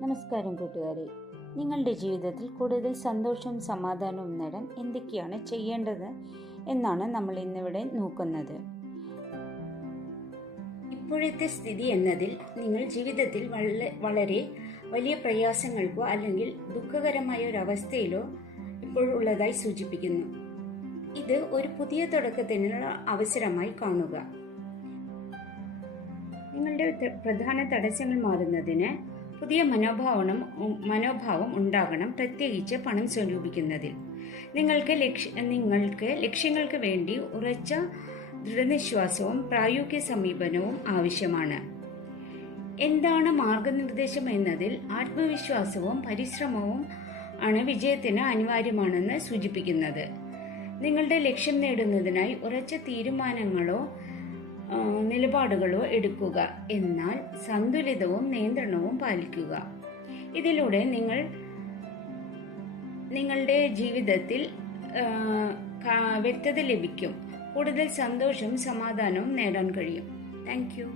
നമസ്കാരം കൂട്ടുകാരെ, നിങ്ങളുടെ ജീവിതത്തിൽ കൂടുതൽ സന്തോഷവും സമാധാനവും നേടാൻ എന്തൊക്കെയാണ് ചെയ്യേണ്ടത് എന്നാണ് നമ്മൾ ഇന്നിവിടെ നോക്കുന്നത്. ഇപ്പോഴത്തെ സ്ഥിതി എന്നതിൽ നിങ്ങൾ ജീവിതത്തിൽ വളരെ വലിയ പ്രയാസങ്ങൾക്കോ അല്ലെങ്കിൽ ദുഃഖകരമായ ഒരു അവസ്ഥയിലോ ഇപ്പോഴുള്ളതായി സൂചിപ്പിക്കുന്നു. ഇത് ഒരു പുതിയ തുടക്കത്തിനുള്ള അവസരമായി കാണുക. നിങ്ങളുടെ പ്രധാന തടസ്സങ്ങൾ മാറുന്നതിന് പുതിയ മനോഭാവം ഉണ്ടാകണം, പ്രത്യേകിച്ച് പണം സ്വരൂപിക്കുന്നതിൽ. നിങ്ങൾക്ക് ലക്ഷ്യങ്ങൾക്ക് വേണ്ടി ഉറച്ച ദൃഢനിശ്വാസവും പ്രായോഗിക സമീപനവും ആവശ്യമാണ്. എന്താണ് മാർഗനിർദ്ദേശം എന്നതിൽ ആത്മവിശ്വാസവും പരിശ്രമവും ആണ് വിജയത്തിന് അനിവാര്യമാണെന്ന് സൂചിപ്പിക്കുന്നത്. നിങ്ങളുടെ ലക്ഷ്യം നേടുന്നതിനായി ഉറച്ച തീരുമാനങ്ങളോ നിലപാടുകളോ എടുക്കുക, എന്നാൽ സന്തുലിതവും നിയന്ത്രണവും പാലിക്കുക. ഇതിലൂടെ നിങ്ങളുടെ ജീവിതത്തിൽ വ്യക്തത ലഭിക്കും, കൂടുതൽ സന്തോഷവും സമാധാനവും നേടാൻ കഴിയും. Thank you.